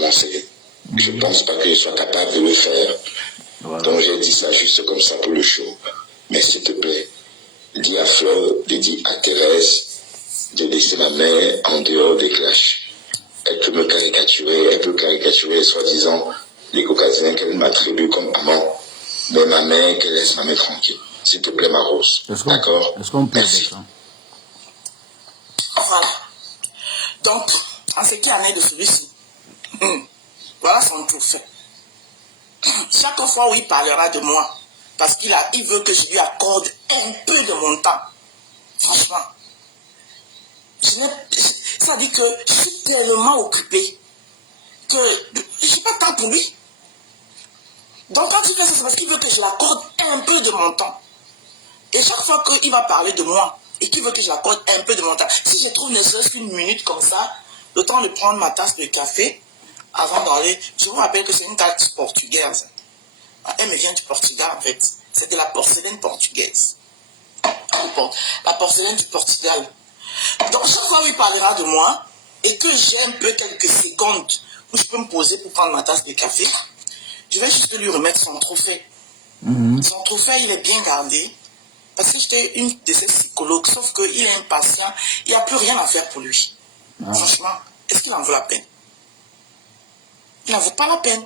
recommencer. Je ne pense pas que je sois capable de le faire. Voilà. Donc j'ai dit ça juste comme ça pour le show. Mais s'il te plaît, dis à Fleur, dis à Thérèse de laisser ma mère en dehors des clashs. Elle peut me caricaturer, elle peut caricaturer soi-disant les caucasiens qu'elle m'attribue comme amant. Mais ma mère, qu'elle laisse ma mère tranquille. S'il te plaît, ma Rose. D'accord? Est-ce qu'on peut Merci. ça? Voilà. Donc, en ce qui en est de celui-ci, voilà son trophée. Chaque fois où il parlera de moi, parce qu'il veut que je lui accorde un peu de mon temps, franchement, ça dit que je suis tellement occupée que je n'ai pas de temps pour lui. Donc quand il fait ça, c'est parce qu'il veut que je l'accorde un peu de mon temps. Et chaque fois qu'il va parler de moi et qu'il veut que je l'accorde un peu de mon temps, si je trouve ne serait-ce qu'une minute comme ça, le temps de prendre ma tasse de café avant d'aller, je vous rappelle que c'est une tasse portugaise. Elle me vient du Portugal en fait. C'est de la porcelaine portugaise. La porcelaine du Portugal. Donc chaque fois où il parlera de moi et que j'ai un peu quelques secondes où je peux me poser pour prendre ma tasse de café, je vais juste lui remettre son trophée. Son trophée, il est bien gardé. Parce que j'étais une de ces psychologues, sauf qu'il est impatient, il n'y a plus rien à faire pour lui. Franchement, est-ce qu'il en vaut la peine? Il n'en vaut pas la peine.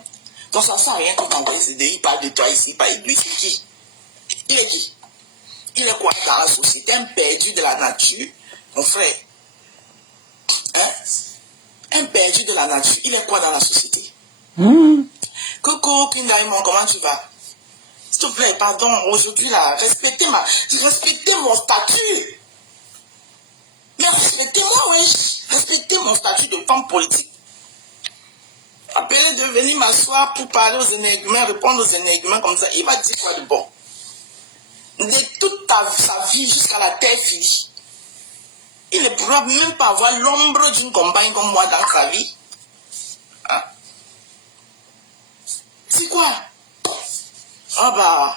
Donc ça ne sert à rien que t'envoies ces deux, il parle de toi ici, il parle de lui, c'est qui? Il est qui? Il est quoi dans la société? Un perdu de la nature, mon frère. Hein? Un perdu de la nature, il est quoi dans la société? Coco, Kindaimon, comment tu vas? S'il te plaît, pardon, aujourd'hui là, respectez mon statut. Mais respectez-moi, oui. Respectez mon statut de femme politique. Appelez de venir m'asseoir pour parler aux énigmes, répondre aux énigmes comme ça. Il va dire quoi de bon? De toute sa vie jusqu'à la terre finie. Il ne pourra même pas avoir l'ombre d'une compagne comme moi dans sa vie. Hein? C'est quoi? Ah bah.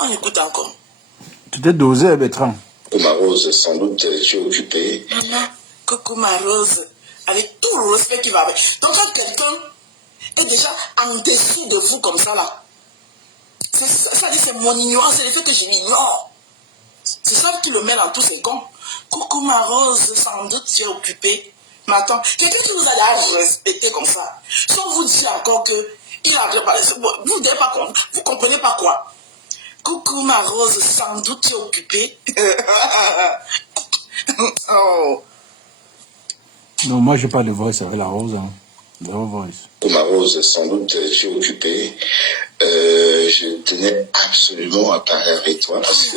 On écoute encore. Tu t'es dosé, Bertrand. Ma Rose, sans doute tu es occupée. Maman, coucou ma Rose, avec tout le respect qu'il va avec. Donc quand quelqu'un est déjà en dessous de vous comme ça là, ça dit c'est mon ignorance, c'est le fait que je l'ignore. C'est ça qui le met dans tous ses gonds. Coucou ma Rose, sans doute tu es occupée. Mais attends, quelqu'un qui vous a respecté comme ça, sans vous dire encore que il a préparé, vous ne pas compte, vous comprenez pas quoi? Coucou ma Rose, sans doute tu es occupée. Oh. Non, moi je parle de voice avec la Rose. Hein. Zero voice. Ma Rose, sans doute tu es occupée. Je tenais absolument à parler avec toi parce que...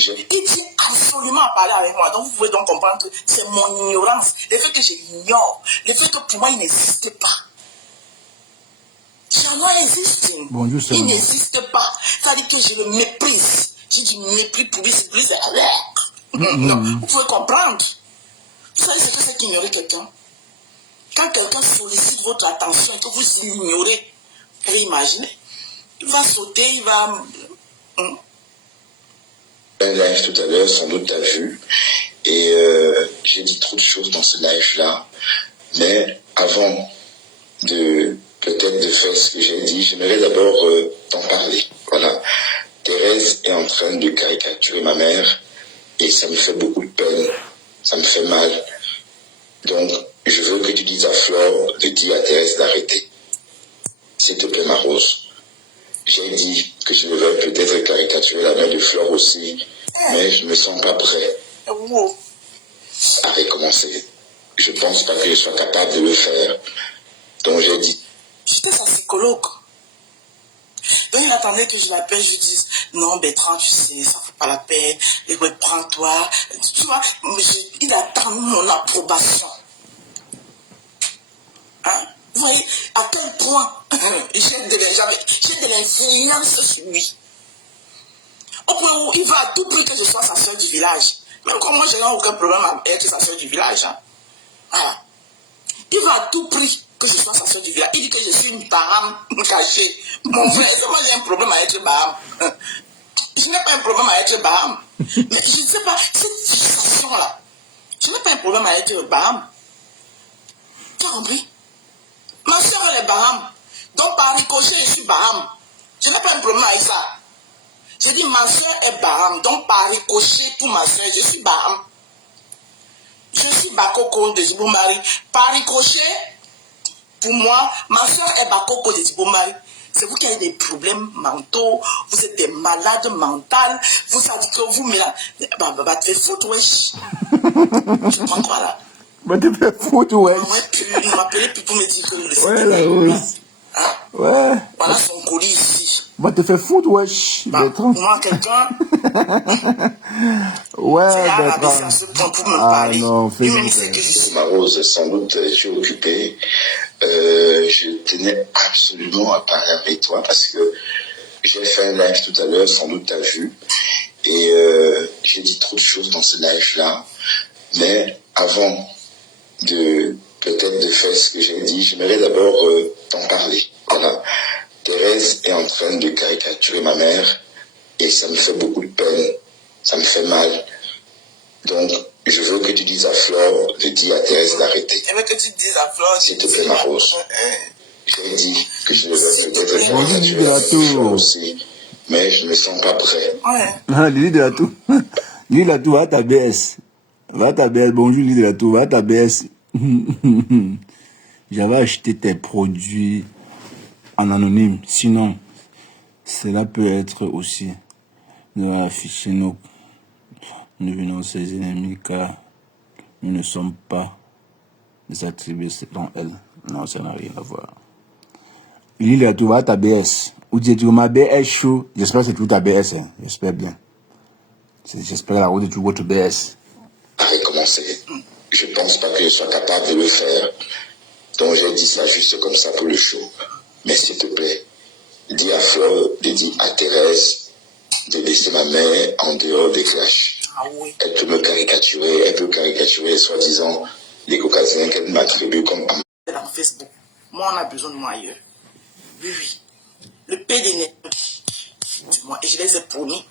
Il dit absolument à parler avec moi. Donc vous pouvez donc comprendre que c'est mon ignorance. Le fait que je l'ignore. Le fait que pour moi il n'existe pas. Jamais existe. Bonjour, il n'existe pas. Ça veut dire que je le méprise. J'ai du mépris pour lui. C'est plus... Non, vous pouvez comprendre. Vous savez ce que c'est qu'ignorer quelqu'un? Quand quelqu'un sollicite votre attention et que vous l'ignorez, vous pouvez imaginer. Il va sauter, il va... Un live tout à l'heure, sans doute t'as vu. Et j'ai dit trop de choses dans ce live-là. Mais avant de peut-être de faire ce que j'ai dit, j'aimerais d'abord t'en parler. Voilà. Thérèse est en train de caricaturer ma mère et ça me fait beaucoup de peine. Ça me fait mal. Donc, je veux que tu dises à Flore de dire à Thérèse d'arrêter. S'il te plaît, ma Rose. J'ai dit que je devais peut-être caricaturer la mère de Flore aussi, mais je ne me sens pas prêt à recommencer. Je ne pense pas que je sois capable de le faire. Donc j'ai dit... J'étais sa psychologue. Donc il attendait que je l'appelle, je lui dise, non Bertrand, tu sais, ça ne fait pas la peine, prends-toi. Tu vois, il attend mon approbation. Hein? Vous voyez à quel point j'ai de l'influence sur lui. Au point où il va à tout prix que je sois sa soeur du village. Même comme moi, je n'ai aucun problème à être sa soeur du village. Hein. Voilà. Il va à tout prix que je sois sa soeur du village. Il dit que je suis une Baham cachée. Mon frère, moi j'ai un problème à être Baham. Je n'ai pas un problème à être Baham. Mais je ne sais pas, cette fixation-là, je n'ai pas un problème à être Baham. pas compris? Ma soeur, elle est Baham. Donc, par ricochet, je suis Baham. Je n'ai pas un problème avec ça. Je dis, ma soeur est Baham. Donc, par ricochet, pour ma soeur, je suis Baham. Je suis Bakoko de Djiboumari. Par ricochet, pour moi, ma soeur est Bakoko de Djiboumari. C'est vous qui avez des problèmes mentaux, vous êtes des malades mentales, vous savez que vous mélangez. Bah, te faire foutre, wesh. Tu prends quoi là? Bah, te faire foutre, wesh. Il m'appelait plus pour me dire que le Ouais, la rose. Hein? Ouais. Voilà son colis ici. Va te faire foutre, wesh. Bah, pour moi, quelqu'un. Ouais, c'est à Bertrand. à ce point pour me Ah parler. non, fais Lui-même, c'est que je suis. Ma Rose, sans doute, je suis occupé. Je tenais absolument à parler avec toi parce que j'ai fait un live tout à l'heure, sans doute tu as vu. Et j'ai dit trop de choses dans ce live-là. Mais avant de peut-être de faire ce que j'ai dit, j'aimerais d'abord t'en parler. Voilà. Thérèse est en train de caricaturer ma mère et ça me fait beaucoup de peine. Ça me fait mal. Donc, je veux que tu dises à Flore de dire à Thérèse d'arrêter. Je veux que tu dises à Flore. S'il te plaît, ma Rose. J'ai dit que je ne veux peut-être faire Bonjour, caricaturer Lily de la Flore Tour. aussi. Mais je ne me sens pas prêt. Ouais. Ah, Lily de la Tour. Lily de la Tour, va à ta BS. Va à ta BS. Bonjour, Lily de la Tour. Va à ta BS. J'avais acheté tes produits en anonyme. Sinon, cela peut être aussi de afficher nous venons ses ennemis car nous ne sommes pas des attributs selon elle. Non, ça n'a rien à voir. Lily de la Tour, va à ta BS. Ou tu ma BS chaud. J'espère que c'est tout ta BS. Hein. J'espère bien. J'espère la route de tout votre BS. Recommencer. Je ne pense pas que je sois capable de le faire. Donc j'ai dit ça juste comme ça pour le show. Mais s'il te plaît, dis à Flore, dis à Thérèse de laisser ma mère en dehors des clashs. Ah oui. Elle peut me caricaturer, elle peut caricaturer soi-disant les caucasiens qu'elle m'attribue comme... Dans Facebook. Moi, on a besoin de moi ailleurs. Oui, oui. Le PDN, et je les ai promis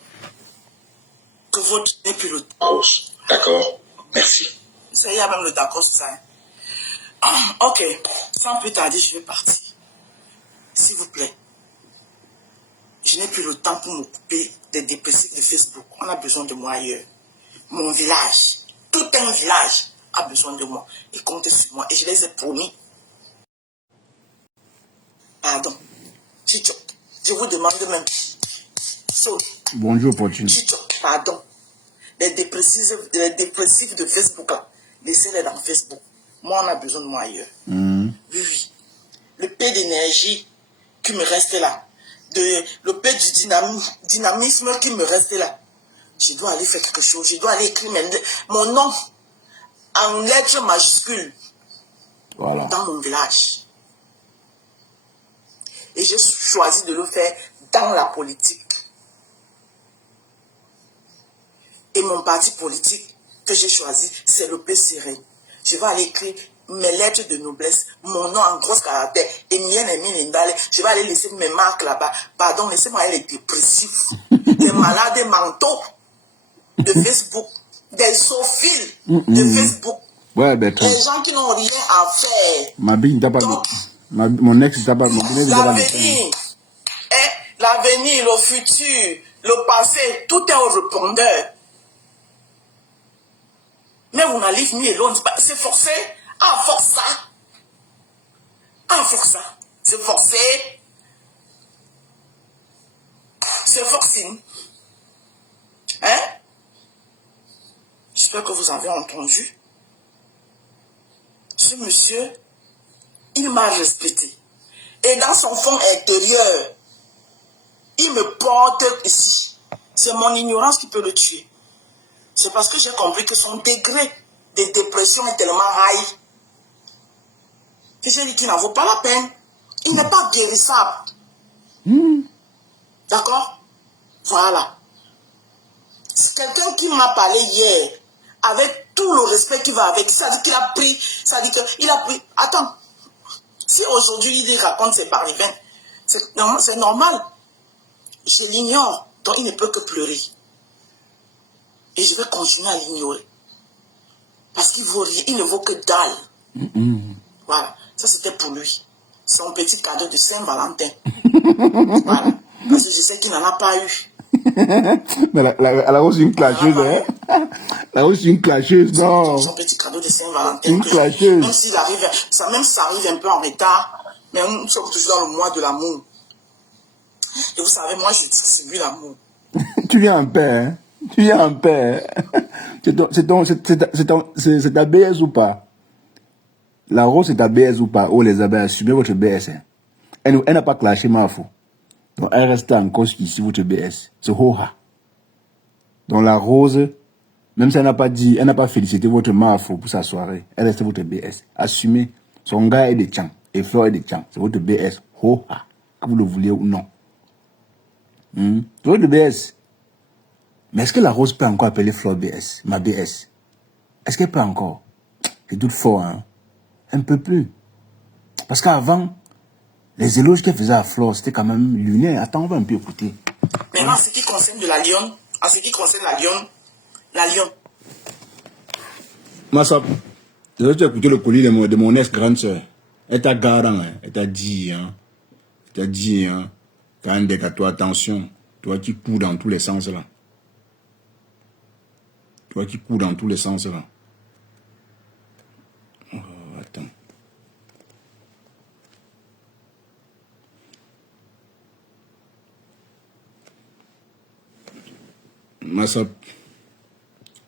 que votre n'est plus le Rose. D'accord? Merci. Ça y a même le d'accord sur ça. Ah, ok. Sans plus tarder, je vais partir. S'il vous plaît. Je n'ai plus le temps pour m'occuper des dépressifs de Facebook. On a besoin de moi ailleurs. Mon village, tout un village a besoin de moi. Et comptez sur moi. Et je les ai promis. Pardon. Chicho, je vous demande même. So, Bonjour, Fortune. Chicho, pardon. Les dépressifs de Facebook, là, laissez-les dans Facebook. Moi, on a besoin de moi ailleurs. Oui, oui. Le peu d'énergie qui me reste là, le peu du dynamisme qui me reste là, je dois aller faire quelque chose. Je dois aller écrire mon nom en lettres majuscules Voilà. dans mon village. Et j'ai choisi de le faire dans la politique. Et mon parti politique que j'ai choisi, c'est le PCRN. Je vais aller écrire mes lettres de noblesse, mon nom en gros caractère, et je vais aller laisser mes marques là-bas. Pardon, laissez-moi aller les dépressifs, des malades mentaux de Facebook, des zoophiles de Facebook. Ouais, Bertrand. Les gens qui n'ont rien à faire. Ma bille t'a pas Donc, mon ex t'a pas l'avenir, l'avenir, le futur, le passé, tout est au répondeur. Mais vous n'allez venir loin, c'est forcé. Ah, force ça. Ah, force ça. C'est forcé. C'est forcing. Hein? J'espère que vous avez entendu. Ce monsieur, il m'a respecté. Et dans son fond intérieur, il me porte ici. C'est mon ignorance qui peut le tuer. C'est parce que j'ai compris que son degré de dépression est tellement high que j'ai dit qu'il n'en vaut pas la peine. Il n'est pas guérissable. D'accord? Voilà. C'est quelqu'un qui m'a parlé hier, avec tout le respect qui va avec. Ça dit qu'il a pris, ça dit qu'il a pris. Attends. Si aujourd'hui il raconte ses parivins, c'est normal. Je l'ignore, donc il ne peut que pleurer. Et je vais continuer à l'ignorer. Parce qu'il vaut rien, il ne vaut que dalle. Voilà, ça c'était pour lui. Son petit cadeau de Saint-Valentin. Voilà, parce que je sais qu'il n'en a pas eu. Mais elle a reçu une clasheuse, hein. Elle a reçu une clasheuse, non. Son petit cadeau de Saint-Valentin. Une clasheuse. Même s'il arrive, même si ça arrive un peu en retard, mais nous sommes toujours dans le mois de l'amour. Et vous savez, moi, je distribue l'amour. Tu viens en paix, hein. Tu viens en paix. C'est ta BS ou pas? La rose, c'est ta BS ou pas? Oh, les abeilles, assumez votre BS, hein. Elle n'a pas clashé ma fou. Donc, elle reste encore ici, votre BS. C'est Hoha. Donc, la rose, même si elle n'a pas dit, elle n'a pas félicité votre mafou pour sa soirée, elle reste votre BS. Assumez. Son gars est de Tchang. Et Fleur est de Tchang. C'est votre BS. Hoha. Que vous le vouliez ou non. C'est votre BS. Mais est-ce que la rose peut encore appeler Fleur BS? Ma BS? Est-ce qu'elle peut encore? C'est tout fort, hein. Elle ne peut plus. Parce qu'avant, les éloges qu'elle faisait à Flore, c'était quand même lunaire. Attends, on va un peu écouter. Maintenant, en ce qui concerne de la lionne, en ce qui concerne la lionne. Massap, tu as écouté le colis de mon ex-grande soeur. Elle t'a garant, hein. Elle t'a dit, hein. Elle t'a dit, hein. Quand dès qu'à toi, attention. Toi qui cours dans tous les sens, là. Toi qui cours dans tous les sens, là. Oh, attends. Massap,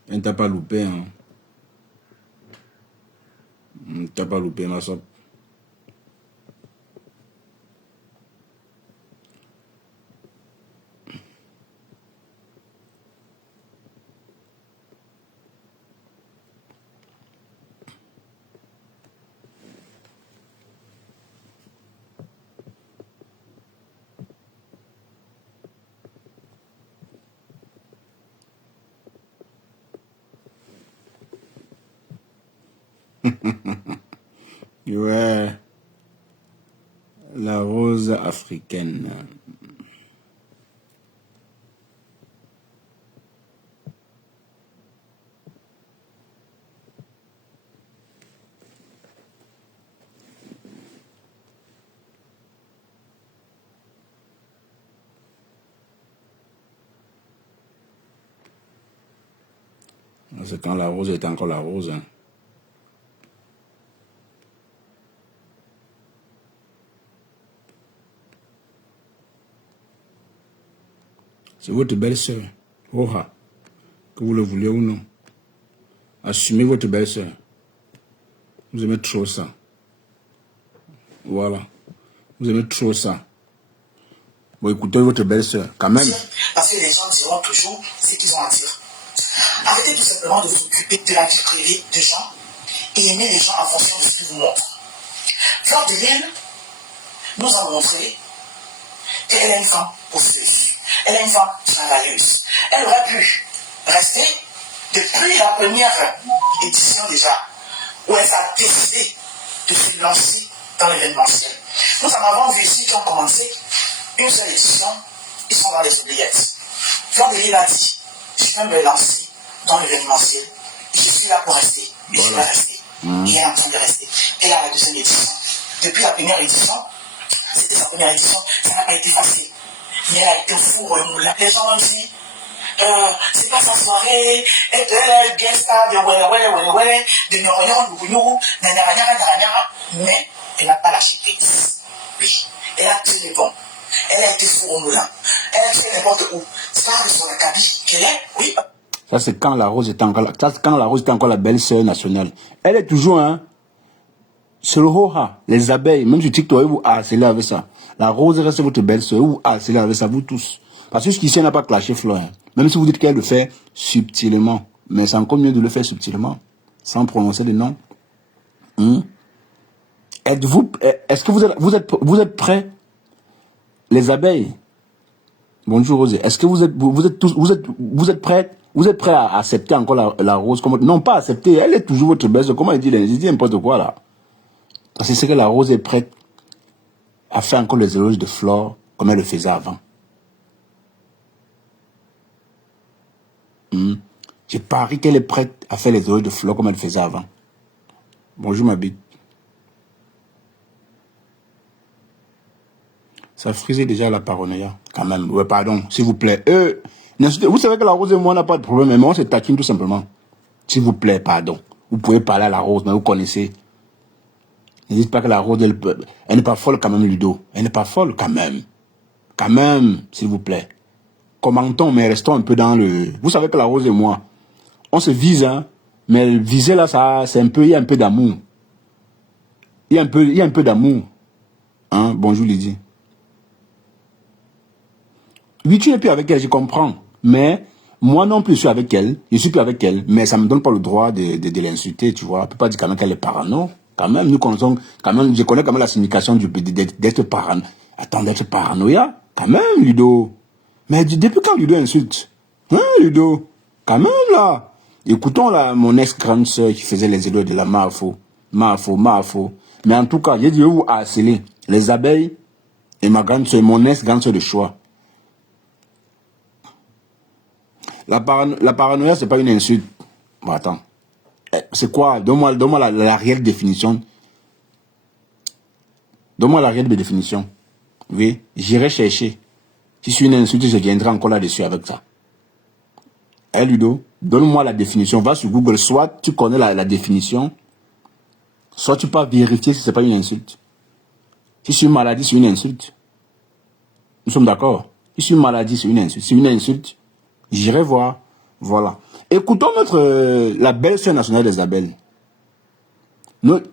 elle t'a pas loupé, hein. T'as pas loupé, Massap. Ouais. La rose africaine. C'est quand la rose était encore la rose, hein. C'est votre belle-sœur. Oha. Que vous le voulez ou non. Assumez votre belle-sœur. Vous aimez trop ça. Voilà. Vous aimez trop ça. Bon, écoutez votre belle-sœur, quand même. Parce que les gens diront toujours ce qu'ils ont à dire. Arrêtez tout simplement de vous occuper de la vie privée des gens et aimez les gens en fonction de ce qu'ils vous montrent. Fleur de Lille nous a montré qu'elle est une femme possédeuse. Elle est une femme travailleuse. Elle aurait pu rester depuis la première édition déjà, où elle a décidé de se lancer dans l'événementiel. Nous en avons vu ici qui ont commencé une seule édition, ils sont dans les oubliettes. Fleur de Lille a dit, je vais me lancer dans l'événementiel. Je suis là pour rester. Et je vais rester. Et elle est en train de rester. Elle a la deuxième édition. Depuis la première édition, c'était sa première édition, ça n'a pas été facile. Mais elle a été fou remoulin. Les gens ont dit, c'est pas sa soirée, elle est bien stable, de mais elle n'a pas lâché prise. Oui, elle a tenu bon. Elle a été fou remoulin. Elle a fait n'importe où. C'est pas de son acabit qu'elle est, oui. Ça, c'est quand la rose était encore la belle-sœur nationale. Elle est toujours, hein. C'est le Hoha, les abeilles, même sur TikTok, vous harcelez avec ça. La rose reste votre belle-sœur, vous harcelez avec ça, vous tous. Parce que jusqu'ici, elle n'a pas clashé Fleur. Hein. Même si vous dites qu'elle le fait subtilement. Mais c'est encore mieux de le faire subtilement. Sans prononcer le nom. Est-ce que vous êtes prêts? Les abeilles. Bonjour Rosé. Est-ce que vous êtes prêts? Vous êtes prêts à accepter encore la rose comme... Non, pas accepter. Elle est toujours votre belle-sœur. Comment elle dit? Elle dit n'importe quoi là. Parce que c'est que la rose est prête à faire encore les éloges de Flore comme elle le faisait avant. Je parie qu'elle est prête à faire les éloges de Flore comme elle le faisait avant. Bonjour ma bite. Ça frisait déjà la paranoïa, quand même. Ouais, pardon, s'il vous plaît. Vous savez que la Rose et moi, on n'a pas de problème, mais on se taquine tout simplement. S'il vous plaît, pardon. Vous pouvez parler à la Rose, mais vous connaissez. Ne dites pas que la Rose, elle n'est pas folle quand même, Ludo. Elle n'est pas folle quand même. Quand même, s'il vous plaît. Commentons, mais restons un peu dans le... Vous savez que la Rose et moi, on se vise, hein. Mais viser là, ça, c'est un peu, il y a un peu d'amour. Il y a un peu d'amour. Hein, bonjour Lydie. Oui, tu n'es plus avec elle, je comprends. Mais moi non plus, je suis avec elle. Je suis plus avec elle. Mais ça ne me donne pas le droit de l'insulter, tu vois. On ne peut pas dire quand même qu'elle est parano. Quand même, nous connaissons, quand même, je connais quand même la signification d'être parano. Attends, d'être paranoïa. Quand même, Ludo. Mais depuis quand Ludo insulte? Hein, Ludo? Quand même, là. Écoutons là, mon ex-grande sœur qui faisait les éloges de la Mafo. Mais en tout cas, j'ai dit, vous harceler les abeilles et ma grande sœur, mon ex-grande sœur de choix. La paranoïa, c'est pas une insulte. Bon, attends. C'est quoi? Donne-moi la réelle définition. Donne-moi la réelle définition. Oui, j'irai chercher. Si c'est une insulte, je viendrai encore là-dessus avec ça. Ludo, donne-moi la définition. Va sur Google. Soit tu connais la définition, soit tu peux vérifier si c'est pas une insulte. Si c'est une maladie, c'est une insulte. Nous sommes d'accord. Si c'est une maladie, c'est une insulte. C'est une insulte. J'irai voir. Voilà. Écoutons la belle-sœur nationale des abeilles.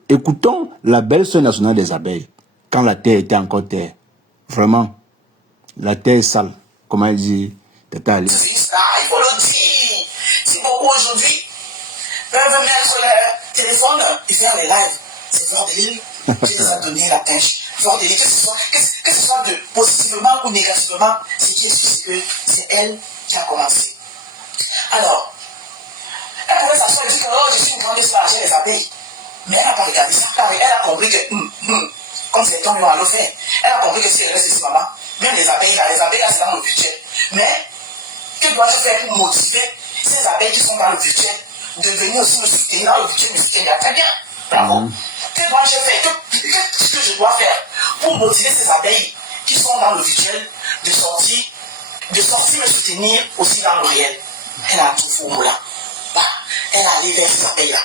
Écoutons la belle-sœur nationale des abeilles. Quand la terre était encore terre. Vraiment. La terre est sale. Comment elle dit? Tata Ali. C'est ça, il faut le dire. Si beaucoup aujourd'hui peuvent mettre leur téléphone et faire les lives, c'est fort de l'île. Je les ai donné la pêche. Fort de l'île. Que ce soit positivement ou négativement, ce qui est sûr, c'est que c'est elle qui a commencé. Alors, elle pouvait s'asseoir et dire que oh, je suis une grande esclave, j'ai les abeilles. Mais elle n'a pas regardé ça, car elle a compris que, comme c'est ton à le faire, elle a compris que si elle reste ici, maman, même les abeilles là, c'est dans le budget. Mais, que dois-je faire pour motiver ces abeilles qui sont dans le budget de venir aussi me soutenir dans le budget, me soutenir très bien. Bravo. Que dois-je faire? Qu'est-ce que je dois faire pour motiver ces abeilles qui sont dans le virtuel de sortir me soutenir aussi dans le réel? Elle a tout pour moi là. Voilà. Elle a allé vers ces abeilles là.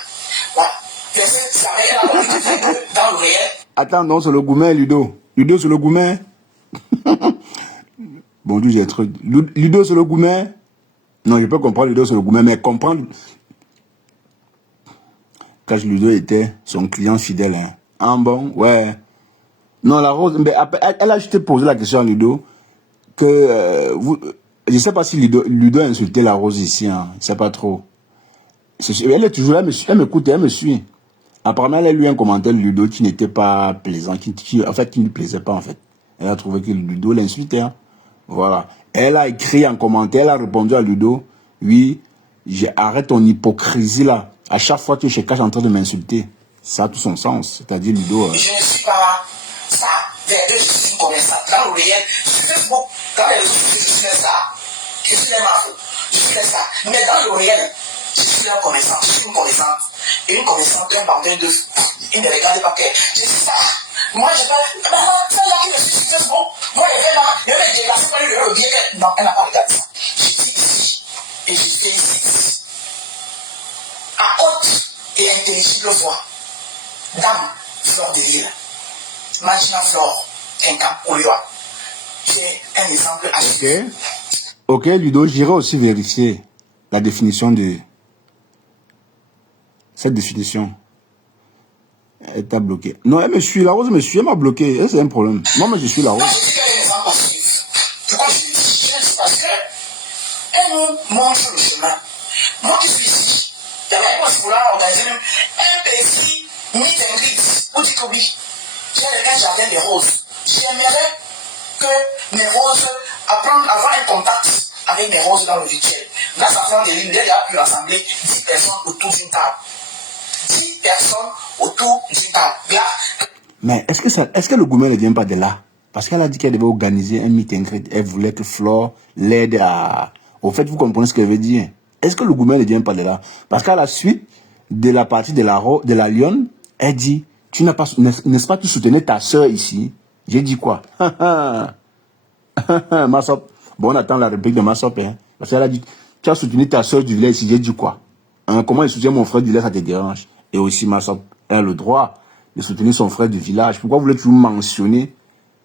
Voilà. Vers ces abeilles, elle a compris que dans le réel. Attends, non, c'est le goumet, Ludo. Ludo, c'est le goumet. Bon, j'ai un truc. Ludo, c'est le goumet. Non, je peux comprendre Ludo, c'est le goumet, mais comprendre. Quand Ludo était son client fidèle. Hein. Ah bon, ouais. Non, la Rose, mais elle a juste posé la question à Ludo que je ne sais pas si Ludo a insulté la Rose ici, hein. Je ne sais pas trop. Elle est toujours là, elle m'écoute, elle me suit. Apparemment, elle a lu un commentaire de Ludo qui n'était pas plaisant, qui ne lui plaisait pas, en fait. Elle a trouvé que Ludo l'insultait, hein. Voilà. Elle a écrit un commentaire, elle a répondu à Ludo, oui, arrête ton hypocrisie là. À chaque fois que je cache en train de m'insulter. Ça a tout son sens. C'est-à-dire, Ludo... Je ne suis pas ça. Vers eux, je suis une commerçante. Dans le réel, sur Facebook, dans les réseaux sociaux, je suis un star. Je suis un mafou. Je suis un star. Mais dans le réel, je suis un commerçant. Je suis une commerçante. Et une commerçante, un bandeur de... Il ne me regarde pas que je suis ça. Moi, je peux... Ça, là, qui me suit sur Facebook. Moi, je vais déplacer par le bien que... Non, elle n'a pas regardé ça. Je suis ici. Et je félicite. À haute et intelligible voix. Dame, Fleur de l'île. Magina Flore, Kenka, Olioa. J'ai un exemple à suivre. Ok, Ludo, j'irai aussi vérifier la définition de... Cette définition. Elle t'a bloqué. Non, elle me suit, la Rose me suit, elle m'a bloqué. C'est un problème. Moi, je suis la Rose. Moi, je dis qu'elle est un exemple à suivre. Pourquoi je le dis? Je le dis parce que elle nous montre le chemin. Moi qui suis ici, moi, je voulais organiser même un petit meet and greet. Vous dites que oui, j'ai un jardin de roses. J'aimerais que mes roses apprennent à avoir un contact avec mes roses dans le virtuel. Là, ça fait des lignes, il y a pu rassembler 10 personnes autour d'une table. 10 personnes autour d'une table. Là, mais est-ce que le gouvernement ne vient pas de là? Parce qu'elle a dit qu'elle devait organiser un meet and greet. Elle voulait que Flore l'aide à... Au fait, vous comprenez ce qu'elle veut dire? Est-ce que le gouvernement ne vient pas de là? Parce qu'à la suite de la partie de la Lyon, elle dit, tu n'as pas, n'est-ce pas, tu soutenais ta soeur ici? J'ai dit quoi? Massop. Bon, on attend la réplique de Massop. Hein. Parce qu'elle a dit, tu as soutenu ta soeur du village. J'ai dit quoi? Hein, comment il soutient mon frère du village, ça te dérange? Et aussi, Massop a le droit de soutenir son frère du village. Pourquoi voulez-vous mentionner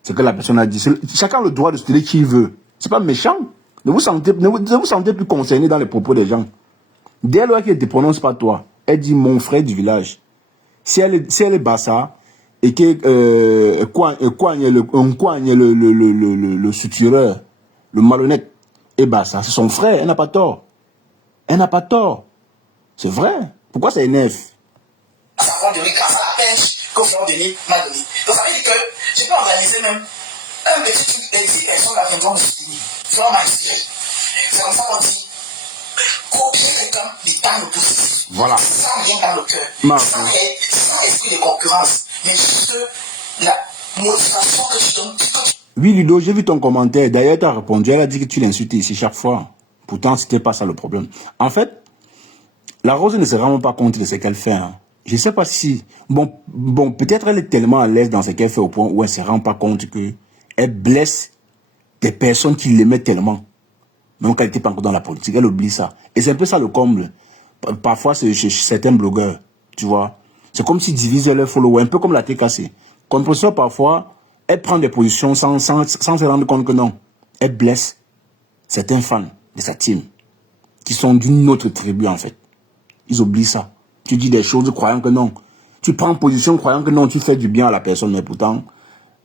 ce que la personne a dit? Chacun a le droit de soutenir qui il veut. C'est pas méchant. Ne vous sentez plus concerné dans les propos des gens. Dès lors qu'elle ne te prononce pas toi, elle dit mon frère du village. Si elle est bassa et que le sutureur, le malhonnête est bassa, c'est son frère, elle n'a pas tort. Elle n'a pas tort. C'est vrai. Pourquoi ça énerve? Ça prend de riz grâce à la pêche que Florent Denis m'a donné. Donc ça veut dire que je peux organiser même un petit truc et 10 personnes la viendront me soutenir. Florent m'a inspiré. C'est comme ça qu'on dit. Copier quelqu'un du temps le positif. Voilà. Sans rien dans le cœur. Sans esprit de concurrence. Mais juste la motivation que tu donnes. Oui, Ludo, j'ai vu ton commentaire. D'ailleurs, tu as répondu. Elle a dit que tu l'insultes ici chaque fois. Pourtant, c'était pas ça le problème. En fait, la Rose ne se rend pas compte de ce qu'elle fait. Hein. Je ne sais pas si... Bon, peut-être elle est tellement à l'aise dans ce qu'elle fait au point où elle ne se rend pas compte qu'elle blesse des personnes qui l'aimaient tellement. Même quand elle n'était pas encore dans la politique, elle oublie ça. Et c'est un peu ça le comble. Parfois, c'est chez certains blogueurs, tu vois. C'est comme s'ils divisaient leurs followers, un peu comme la TKC. Compresseur, parfois, elle prend des positions sans se rendre compte que non. Elle blesse certains fans de sa team, qui sont d'une autre tribu, en fait. Ils oublient ça. Tu dis des choses croyant que non. Tu prends position croyant que non, tu fais du bien à la personne, mais pourtant,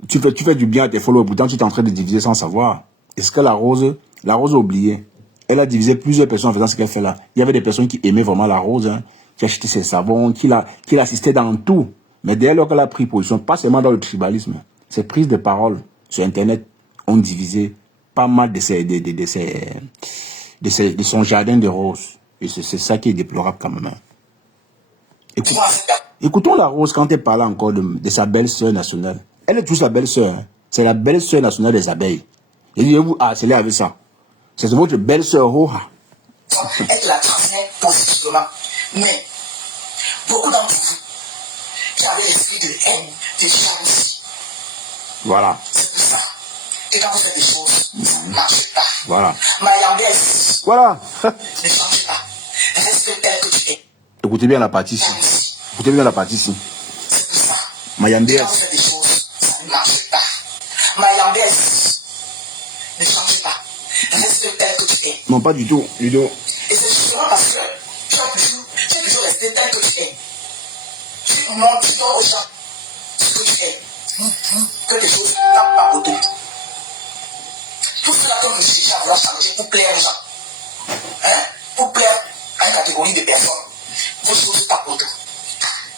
tu fais du bien à tes followers, pourtant tu es en train de diviser sans savoir. Est-ce que la Rose a oublié? Elle a divisé plusieurs personnes en faisant ce qu'elle fait là. Il y avait des personnes qui aimaient vraiment la Rose, hein, qui achetaient ses savons, qui l'assistaient dans tout. Mais dès lors qu'elle a pris position, pas seulement dans le tribalisme, ses prises de parole sur Internet ont divisé pas mal de son jardin de roses. Et c'est ça qui est déplorable quand même. Hein. Écoutons la Rose quand elle parle encore de sa belle-sœur nationale. Elle est tous la belle-sœur. Hein. C'est la belle-sœur nationale des abeilles. Et dites-vous, c'est là avec ça. C'est votre belle-sœur, Roha. Elle la transmet positivement. Mais, beaucoup d'entre vous, qui avez l'esprit de haine, de jalousie. Voilà. C'est pour ça. Et quand vous faites des choses, ça ne marche pas. Voilà. Mayambès. Voilà. Ne change pas. Reste tel que tu es. Écoutez bien la partie ici. Écoutez bien la partie ici. C'est pour ça. Mayambès. Quand vous faites des choses, ça ne marche pas. Mayambès. Ne change pas. Reste tel que tu es. Non, pas du tout, Ludo. Et c'est justement parce que tu es toujours resté tel que tu es. Tu montres aux gens ce que tu es. Que les choses tapent pas autour. Tout cela que nous cherchons à vouloir changer pour plaire aux gens. Hein? Pour plaire à une catégorie de personnes. Vos choses tapent autour.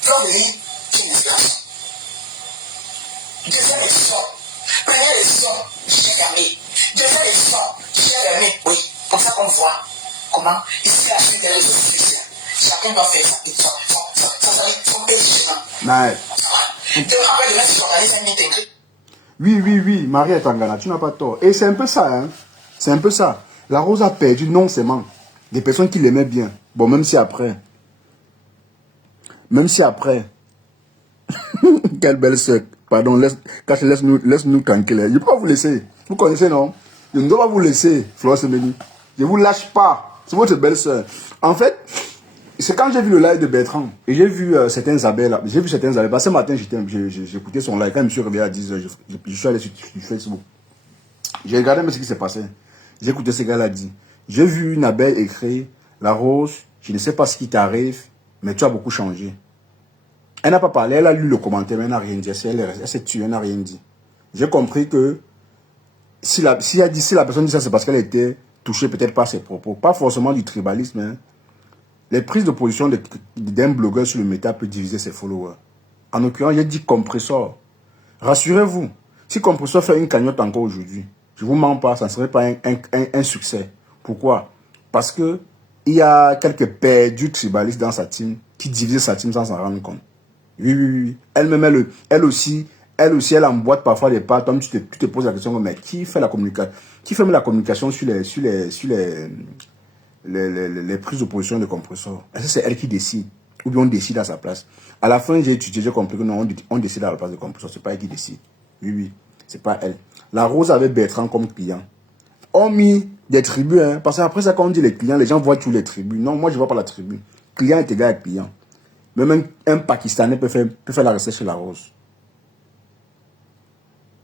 Fleur de Lys, c'est une inspiration. Deuxième édition. Première édition, j'ai fermé. Deuxième édition, j'ai fermé. Oui, comme ça qu'on voit comment ici la suite des réseaux sociaux. Chacun doit faire son positionnement. Ouais. Demain après demain, si j'organise un meeting. Oui, Marie Tangana, tu n'as pas tort. Et c'est un peu ça, hein. C'est un peu ça. La Rose a perdu non seulement des personnes qui l'aimaient bien. Bon, même si après. Quelle belle sœur. Pardon, laisse-nous tranquille. Je ne peux pas vous laisser. Vous connaissez, non? Je ne dois pas vous laisser, Florence Semeni. Je ne vous lâche pas. C'est votre belle sœur. En fait, c'est quand j'ai vu le live de Bertrand et j'ai vu certains abeilles là. J'ai vu certains abeilles. Ce matin, j'ai écouté son live. Quand je me suis réveillé à 10h, je suis allé sur Facebook. J'ai regardé un peu ce qui s'est passé. J'ai écouté ce gars-là dit. J'ai vu une abeille écrire la Rose, je ne sais pas ce qui t'arrive, mais tu as beaucoup changé. Elle n'a pas parlé, elle a lu le commentaire, mais elle n'a rien dit. Elle s'est tuée, elle n'a rien dit. J'ai compris que si la personne dit ça, c'est parce qu'elle était touchée peut-être par ses propos. Pas forcément du tribalisme. Hein. Les prises de position d'un blogueur sur le méta peut diviser ses followers. En l'occurrence, j'ai dit Compressor. Rassurez-vous, si Compressor fait une cagnotte encore aujourd'hui, je ne vous mens pas, ça ne serait pas un succès. Pourquoi? Parce que il y a quelques perdus tribalistes dans sa team qui divisent sa team sans s'en rendre compte. Oui. Elle-même, elle aussi, elle emboîte parfois des pas. Toi, tu te poses la question, mais qui fait la communication? Qui fait la communication sur les prises de position de Compressor? Est-ce que c'est elle qui décide? Ou bien on décide à sa place? À la fin, j'ai étudié, j'ai compris que non, on décide à la place de Compressor. C'est pas elle qui décide. Oui. C'est pas elle. La Rose avait Bertrand comme client. On mis des tribus, hein, parce qu'après ça, quand on dit les clients, les gens voient tous les tribus. Non, moi, je ne vois pas la tribu. Client est égal à client. Même un Pakistanais peut faire la recette chez La Rose.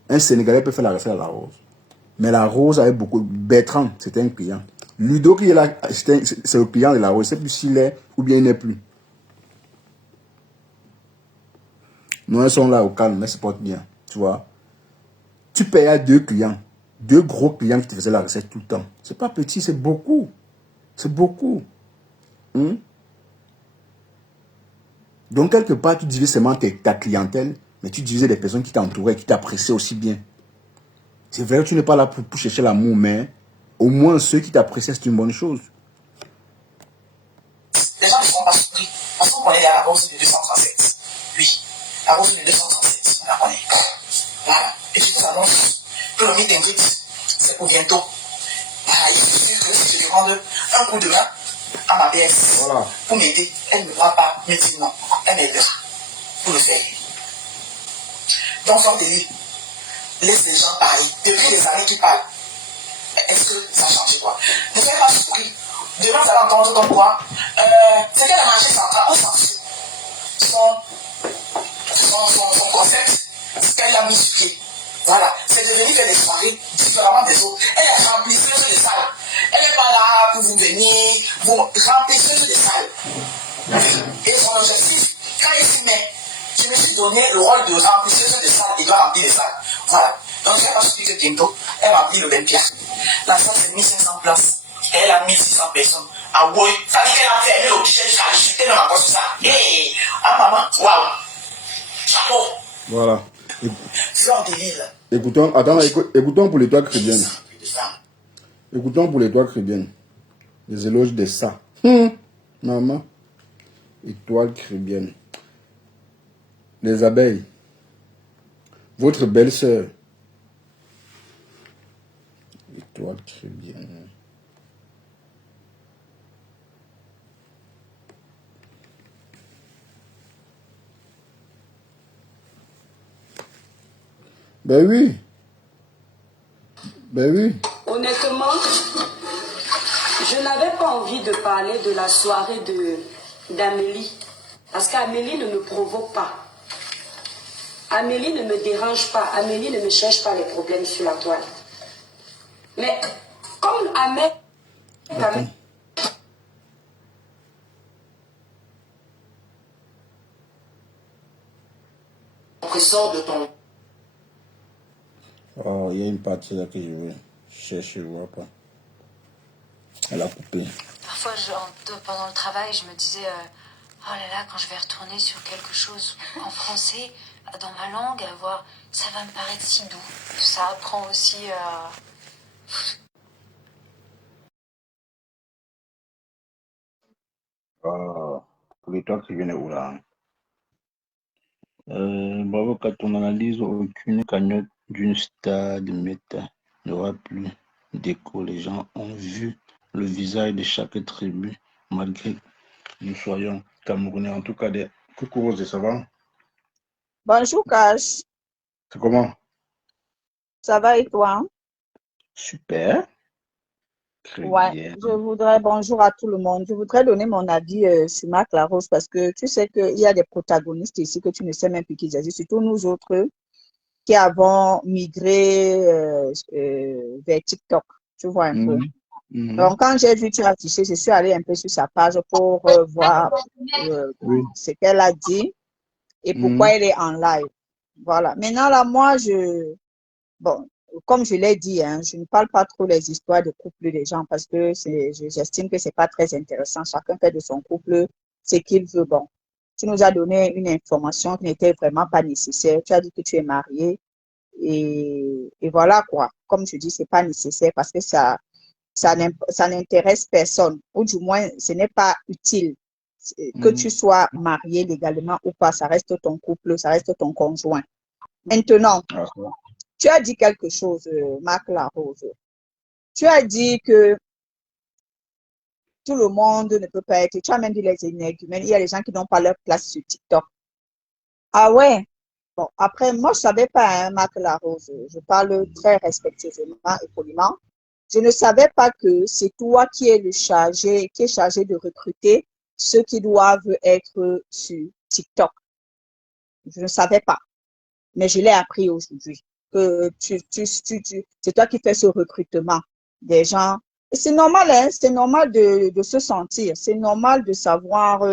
Un Sénégalais peut faire la recette à La Rose. Mais La Rose avait beaucoup. Bertrand, c'était un client. Ludo, qui est là, c'est le client de La Rose. Je ne sais plus s'il est ou bien il n'est plus. Nous, ils sont là au calme, mais ça se porte bien. Tu vois. Tu payes à 2 clients. 2 gros clients qui te faisaient la recette tout le temps. C'est pas petit, c'est beaucoup. C'est beaucoup. Donc, quelque part, tu divisais seulement ta clientèle, mais tu divisais des personnes qui t'entouraient, qui t'appréciaient aussi bien. C'est vrai que tu n'es pas là pour chercher l'amour, mais au moins ceux qui t'apprécient, c'est une bonne chose. Les gens ne seront pas surpris. Parce qu'on connaît la Rose de 237. Oui, la Rose de 237, on la connaît. Voilà. Et je vous annonce que le meet and greet, c'est pour bientôt. Il suffit que si je demande un coup de main à ma PS Voilà. pour m'aider, elle ne pourra pas me dire non. Elle m'aidera pour le faire. Donc, sans délire, laisse les gens parler. Depuis les années qu'ils parlent, est-ce que ça a changé quoi? Ne soyez pas surpris. Demain, vous allez entendre comme quoi c'est qu'elle a marché central, on s'en fout. Son concept, ce qu'elle a mis sur pied. Voilà, c'est de venir faire des soirées différemment des autres. Elle est remplisseuse de salles. Elle n'est pas là pour vous venir, vous remplisseuse de salles. Et son objectif, quand il s'y met, je me suis donné le rôle de remplisseuse de salles et de remplir les salles. Voilà. Donc je ne sais pas expliquer que bientôt, elle remplit l'Olympia. La salle, c'est 1500 places. Et elle a 1600 personnes. Ah oui, ça veut dire qu'elle a fermé le guichet jusqu'à chuter même encore sur ça. Hé, ah maman, waouh. Chapeau. Voilà. Fleur de l'île. Écoutons, écoutons pour l'étoile chrétienne. Écoutons pour l'étoile chrétienne. Les éloges de ça. Maman. Étoile chrétienne. Les abeilles. Votre belle-sœur. Étoile chrétienne. Ben oui. Ben oui. Honnêtement, je n'avais pas envie de parler de la soirée d'Amélie. Parce qu'Amélie ne me provoque pas. Amélie ne me dérange pas. Amélie ne me cherche pas les problèmes sur la toile. Mais comme Amélie... Sort de ton... Oh, il y a une partie là que je veux chercher, je ne vois pas. Elle a coupé. Parfois, pendant le travail, je me disais, oh là là, quand je vais retourner sur quelque chose en français, dans ma langue, ça va me paraître si doux. Ça apprend aussi à... Pour les toi qui viennent où là? Bravo qu'à ton analyse, aucune cagnotte d'une star de méta n'aura plus d'écho. Les gens ont vu le visage de chaque tribu, malgré que nous soyons Camerounais. En tout cas, coucou Rose, ça va? Bonjour Cash, C'est comment? ça va et toi? Super. Très Ouais, bien. bonjour à tout le monde. Je voudrais donner mon avis sur Marc Larose parce que tu sais qu'il y a des protagonistes ici que tu ne sais même plus qui existent, surtout nous autres qui avons migré vers TikTok, tu vois un peu. Donc, quand j'ai vu tu as affiché, je suis allée un peu sur sa page pour voir ce qu'elle a dit et pourquoi elle est en live. Voilà. Maintenant, là, moi, bon, comme je l'ai dit, hein, je ne parle pas trop les histoires de couple des gens parce que j'estime que c'est pas très intéressant. Chacun fait de son couple ce qu'il veut. Bon, tu nous as donné une information qui n'était vraiment pas nécessaire. Tu as dit que tu es marié et voilà quoi. Comme je dis, c'est pas nécessaire parce que ça n'intéresse personne. Ou du moins, ce n'est pas utile que tu sois marié légalement ou pas. Ça reste ton couple, ça reste ton conjoint. Maintenant, tu as dit quelque chose, Marc Larose. Tu as dit que tout le monde ne peut pas être. Tu as même dit les énergumènes. Il y a des gens qui n'ont pas leur place sur TikTok. Ah ouais? Bon, après, moi, je savais pas, hein, Marc Larose, je parle très respectueusement et poliment. Je ne savais pas que c'est toi qui est chargé de recruter ceux qui doivent être sur TikTok. Je ne savais pas, mais je l'ai appris aujourd'hui que c'est toi qui fais ce recrutement des gens. Et c'est normal, hein, c'est normal de se sentir, c'est normal de savoir